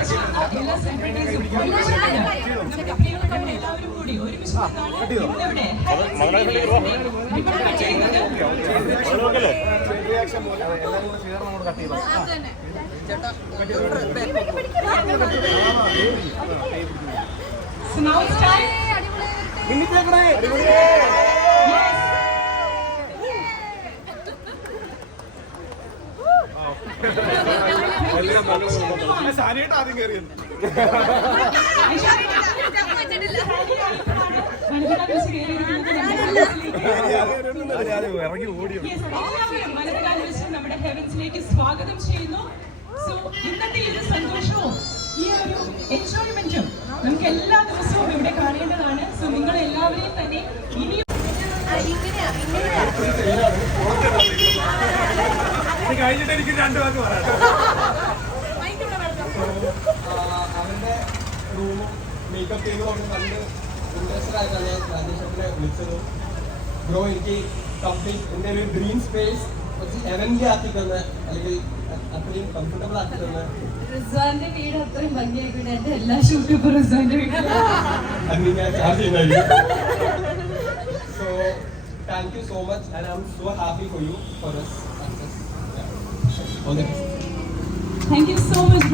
എല്ലാ സെലിബ്രിറ്റീസും എല്ലാവരും കൂടി ഒരുമിച്ച് So now it's time. സാനിയായിട്ട് ആദ്യം കയറിയത് ഇറങ്ങി ഓടി നമ്മുടെ ഹെവൻസിലേക്ക് സ്വാഗതം ചെയ്യുന്നു. സോ ഇന്നത്തെ ഈ ഒരു സന്തോഷവും ഈ ഒരു എൻജോയ്മെന്റും നമുക്ക് എല്ലാ ദിവസവും ഇവിടെ കാണേണ്ടതാണ്. സോ നിങ്ങൾ എല്ലാവരെയും തന്നെ ഇനിയും കഴിഞ്ഞിട്ട് എനിക്ക് രണ്ടു വാക്ക് പറയാം. അവന്റെ റൂമും മേക്കപ്പ് ചെയ്തുകൊണ്ട് നല്ല ഇൻട്രസ്റ്റഡ് ആയിട്ടാണ് ഞാൻ രാജേഷനെ വിളിച്ചത്. ബ്രോ എനിക്ക് കംപ്ലീറ്റ് എൻ്റെ ഒരു ഡ്രീം സ്പേസ് കുറച്ച് ഹെവൻലി ആക്കി തന്നെ, അല്ലെങ്കിൽ അത്രയും കംഫർട്ടബിൾ ആക്കി തന്നെ. റിസ്വാന്റെ വീട് അത്രയും ഭംഗിയായിക്കൊണ്ട് എന്റെ എല്ലാ ഷൂട്ടും ഇപ്പൊ റിസ്വാന്റെ വീട്ടിൽ അതിന് ഞാൻ ചാർജ് ചെയ്യുന്നതായിരിക്കും. So thank you so much and I am so happy for you for this success. All the best. Thank you so much.